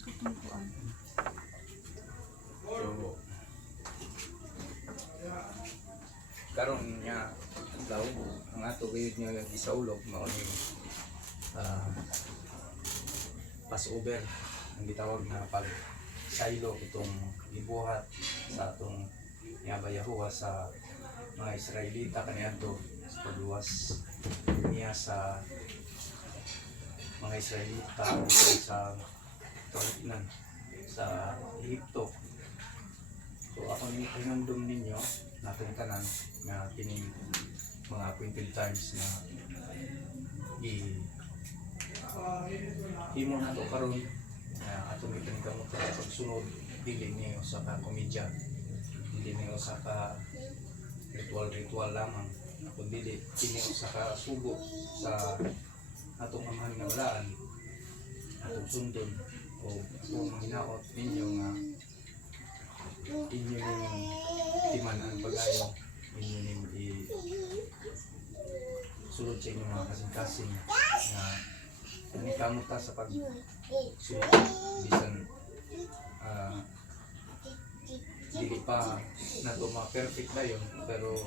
Katumpuan. So, karon niya daw ang ato gayud niya gisaulog mao ni Passover ang gitawag na pag saylo itong gibuhat sa atong Yahuwa sa mga Israelita kaniadto sa pagluwas niya sa mga Israelita sa Taliban sa Egypto. So ako ni hinumdum ninyo natin tanan nga kining mga appointed times na himo na to karon nga ato may pagkamot sa pagsunod dili ni usa ka komedya, dili ni usa ka ritual lamang, kundi kini usa ka sugo sa atong amahan nga walaan, atong sundon o kung hinaot ninyo nga inyo ning timanan pag-ayo, inyo ning sulod sa inyong mga kasing-kasing na nanikamot ta sa pag-sulod bisan dili pa na ito ma-perfect na yun, pero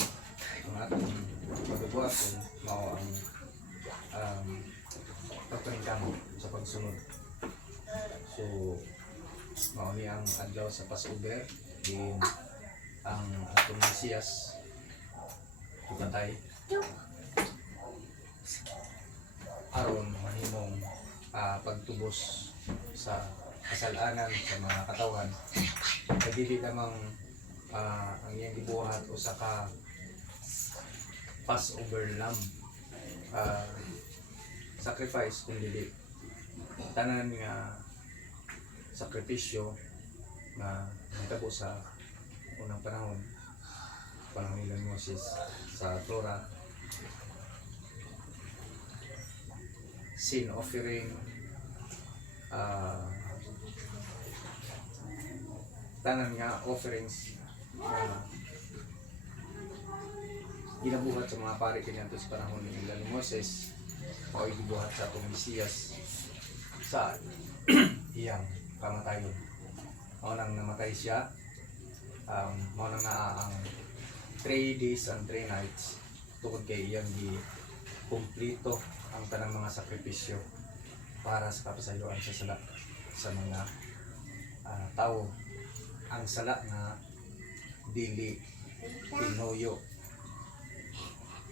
ang atong pagbubuhaton mao ang pagpaningkamot sa pagsunod. So mao ni ang adlaw sa Passover din ang atong Mesiyas ipatay aron mahimong pagtubos sa kasalanan sa mga katawan. Dili lamang ang iyang gibuhat o sa ka Passover lamb sacrifice, kung dili tanan nga sakripisyo na nagtabo sa unang panahon nila Moses sa Torah, sin offering, tanan nga offerings na ginabuhat sa mga pari kaniadto sa panahon nila ni Moses o gibuhat sa atong Mesiyas sa iyang kamatayon. Mao nang namatay siya, mao nang ang 3 days and 3 nights tungod kay iyang kumplito ang tanang mga sakripisyo para sa kapasayloan sa sala sa mga tao. Ang sala nga dili tinuyo,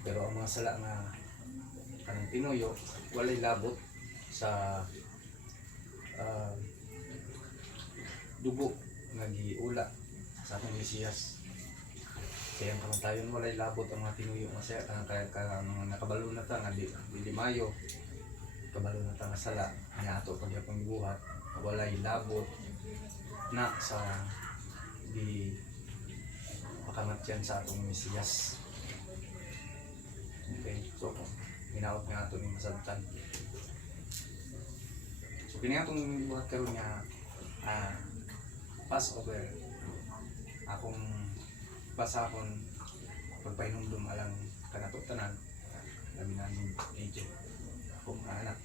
pero ang mga sala nga kanang tinuyo walay labot sa dugo nga giula sa atong Mesiyas. Kaya ang kamatayon walay labot ang mga tinuyo nga siya kaya nakabalo na ta nga dili mayo kabalo na ta nga sala nga ato pag yapong gibuhat walay labot na sa di makamatyan sa atong Mesiyas. Okay, so hinaot nga ato ni masabtan. So kini atong buhat karon nga Passover akong basahon pagpahinumdum alang kanato tanan labi na ni medyo kung anak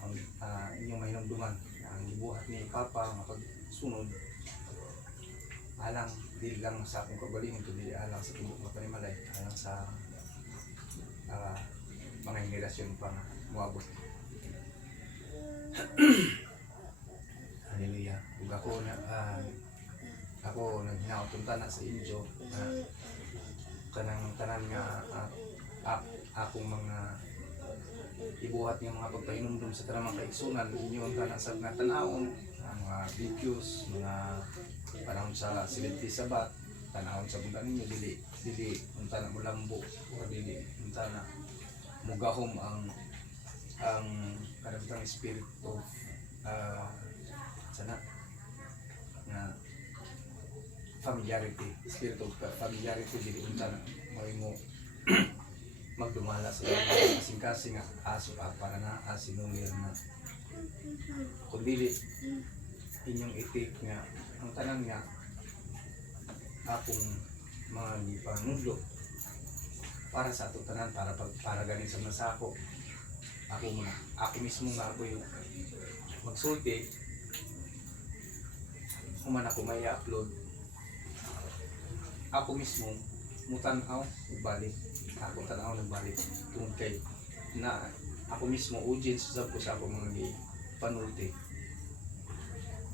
ang inyong mahinumduman ang gibuhat ni Papa nga pagsunod alang dili lang sa akong kaugalingon kundi alang sa tibok nga panimalay, alang sa mga henerasyon pa nga moabot. Hallelujah. Ug ako naghinaot na sa inyo kanang tanan nga akong mga ibuhat ng mga pagpahinumdum sa tanang mga kaigsunan inyo ang tanan sa nga tan-awon mga videos, mga panahon sa silenti sabat, tanahon sa bunda ninyo dili unta na mulambo o dili unta na mugahom ang kanang spirit of sana na familiarity, spirit of familiarity dili unta na mo magdumala sa mga kasing-kasing aso para na asinungir na kung dili inyong itik nga ang tanan nga akong mga gipanudlo para sa ato tanan para ganin sa masako ako mismo nga ako yung magsulti human ako may upload, ako mismo mutanaw ug balik, ako tanaw ng balik tungod kay na ako mismo audience sab ko sa ako mga panulti.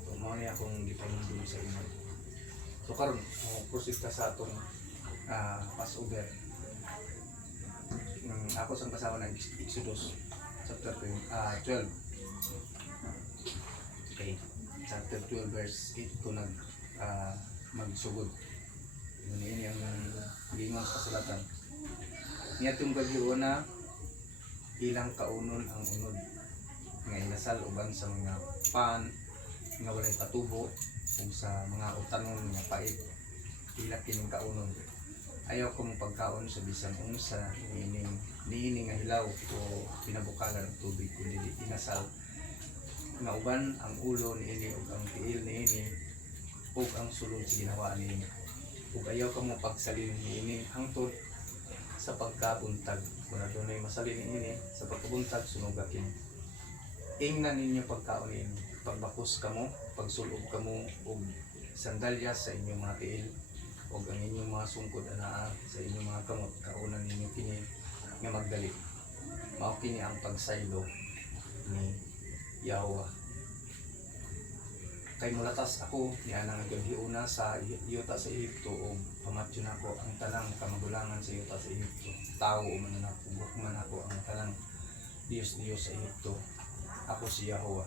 So mao ni akong gipanundo sa inyo. So karon proceed ka sa atong Passover. Ako sang kasama ng Exodus chapter 12. Okay. Chapter 12 verse 8 ko magsugod. Ini ang gingon sa kasulatan. Niya itong gagawin na ilang kaunon ang unod. Nga inasal uban sa mga pan, nga walay patubo, o sa mga utanon nga pait. Ilang kining kaunon. Ayaw ko mong pagkaon sa bisan unsa niining nga hilaw o pinabukalan ng tubig kundi inasal nga uban ang ulo niini ug ang tiil niini ug ang sulod sa ginawa niini ug ayaw ka mo pagsalin niini hangtod sa pagkabuntag kung adunay masalin niini sa pagkabuntag sunuga kini ingnan ninyo pagkaon niini pagbakos kamo pagsulob kamo og sandalyas sa inyong mga tiil o ang inyong mga sungkod anaa sa inyong mga kamot kaunan ninyo kini nga magdali mao kini ang pagsaylo ni Yahweh kay mulatas ako ni anang gaghiuna sa yuta sa Ehipto o pamatyo nako ang tanang kamagulangan sa yuta sa Ehipto tao man nako bukman ako ang tanang Dios sa Ehipto ako si Yahweh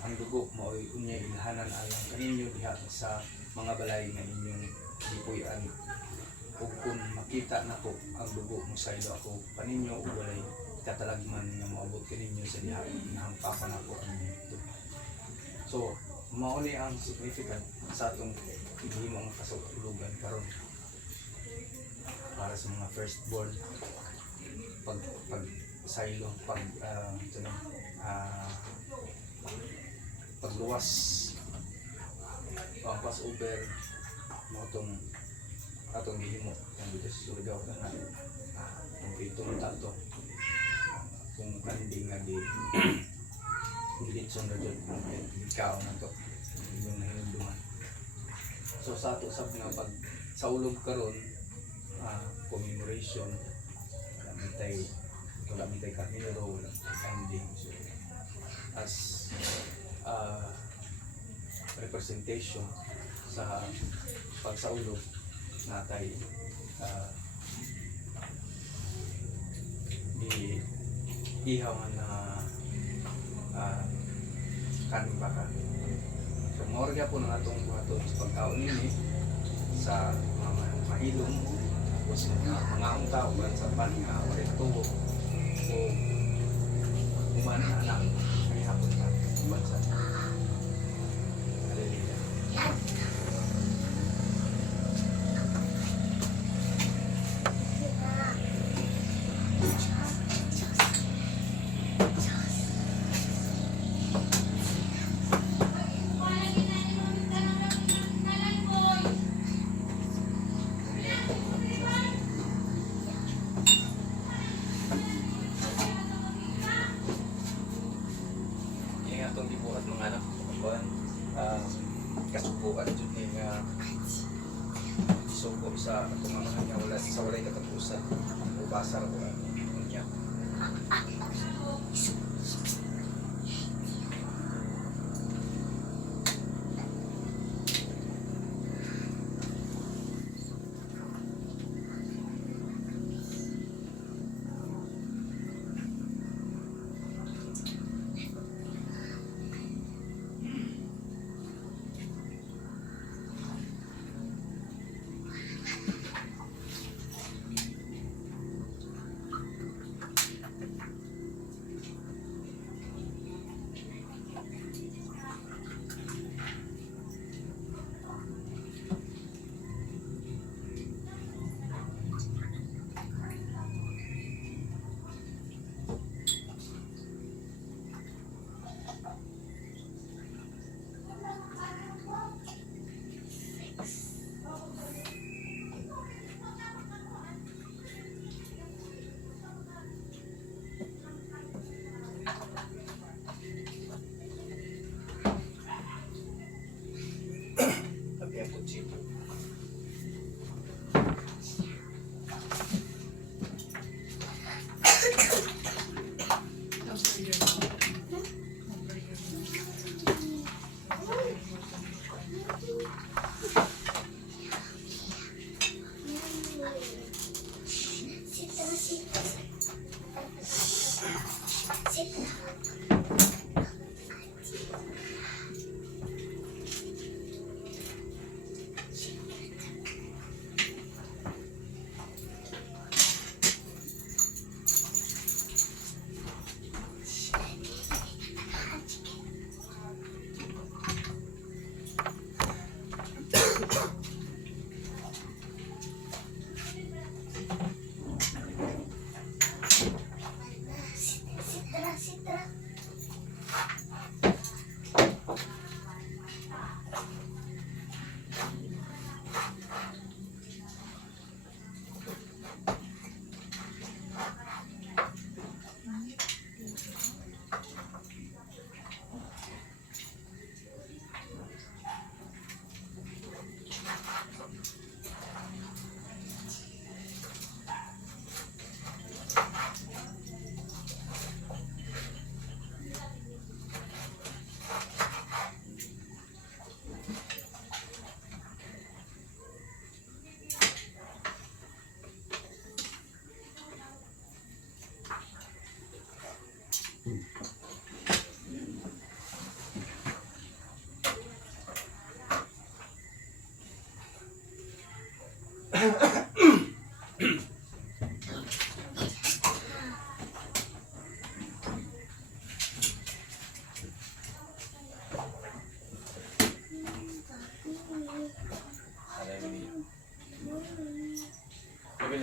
ang dugo mao'y unyay ilhanan alang kaninyo diha sa mga balay nga inyong ipuy-an ug kung makita nako ang dugo mo saylo ako paninyo ug walay katalagman nga maabot kaninyo sa diha nahampakan ako ang ito. So mao ni ang significant sa atong gihimong kasulugan karon para sa mga firstborn pag saylo pagluwas ang Passover mo atong gihimo ang dito sa Surigao na kung itong tato kung kandi nga di dilitson na dyan ikaw na to yung nahinunduman so sa ato sab nga pag sa ulog karon commemoration wala mitay karnero wala ending so as representation sa pagsaulog natay di ihaw na kaning baka so morga po ng atong buhaton sa pagkaon nini sa mga mahilom o sa mga unta o sa pan nga wala tubo o uman anak ay hapon na bansa hallelujah. Kasubukan dyan ni nga sugo sa itong mga nga wala sa walay katapusan o basar ko niya.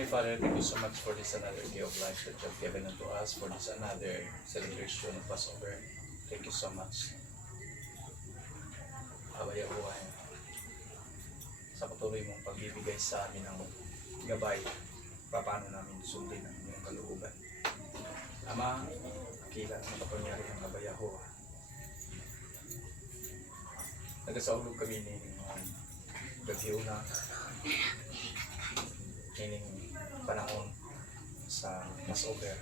Father, thank you so much for this another day of life that you have given unto us, for this another celebration of Passover. Thank you so much. Abaya buhay. Sa patuloy mong pagbibigay sa amin ng gabay, paano namin sundin ang inyong kalooban. Ama, kilat ng kapangyari ng Abaya Ho. Nagasaulog kami ni Gaghiw na ining panahon sa Passover.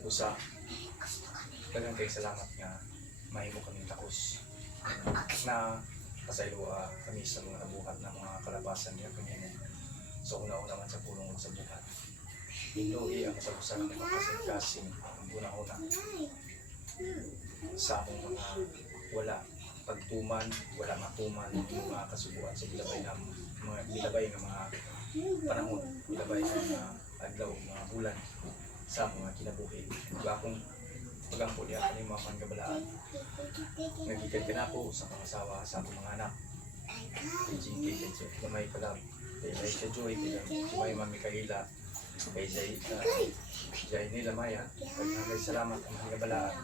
Usa, daghang kay salamat nga mahimo kami takos na kasayloa kami sa mga nabuhat na mga kalabasan niya kami sa una-una man sa pulong sa buhat. Inuwi ang sabusan ng kasing-kasing ang una-una sa among mga wala pagtuman, wala matuman, mga kasubuan sa bilabay ng mga panahon, bilabay ng mga adlaw, mga bulan sa mga kinabuhi. Akong pag-ampuli at ni mga panggabalaan. Nagigad ka na po sa pangasawa sa akong mga anak. Kay Jinky, kay Gamay Kalab, kay Laisha Joy, kay May Mami Kahila, kay Jay Nila Maya. Kay salamat ang mga gabalaan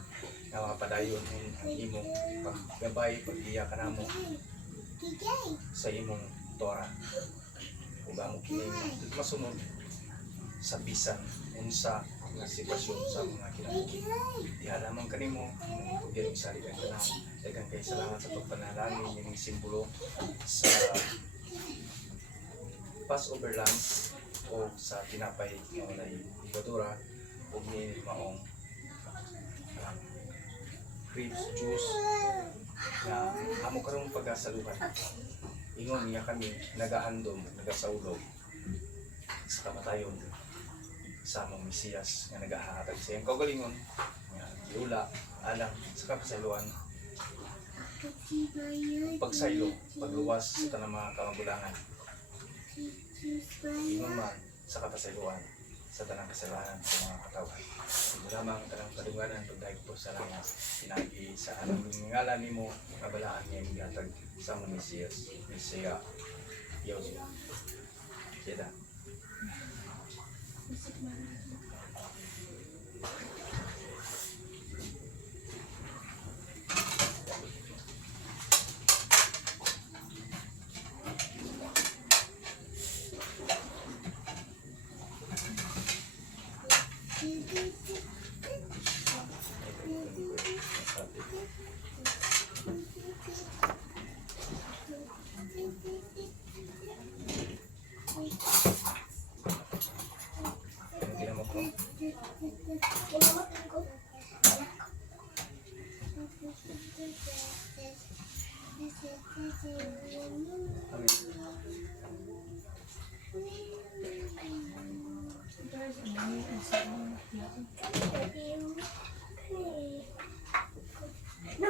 na mapadayon ang imong paggabay, pag-iya ka na mo sa imong Torah. Kung ba mo kining masunod sa bisan unsa nga sitwasyon sa mga kinabuhi. Ihalaman ka nimo, pagdiring sa alikan ka na. Daghang kay salamat sa pagpanalangin yung simbolo sa Passover lamb o sa tinapay na walay ibadura o ni maong grapes juice na amo karong pagasaluhan. Ingon niya kami nagahandom, nagasaulog sa kamatayon sa among Mesiyas nga nagahatag sa iyang kaugalingon nga giula alang sa kapasaluan pagsaylo, pagluwas sa tanang mga kamagulangan. Ingon man sa kapasayloan sa tanang kasalanan sa mga katawan. Ito lamang tanang kadunganan pagdahig po sa langit. Pinagi sa anong ngalan ni mo, kabalaan niya yung gatag sa mga Mesiyas, Mesaya, Yosua. Siyada. Ano ginamot ko? No,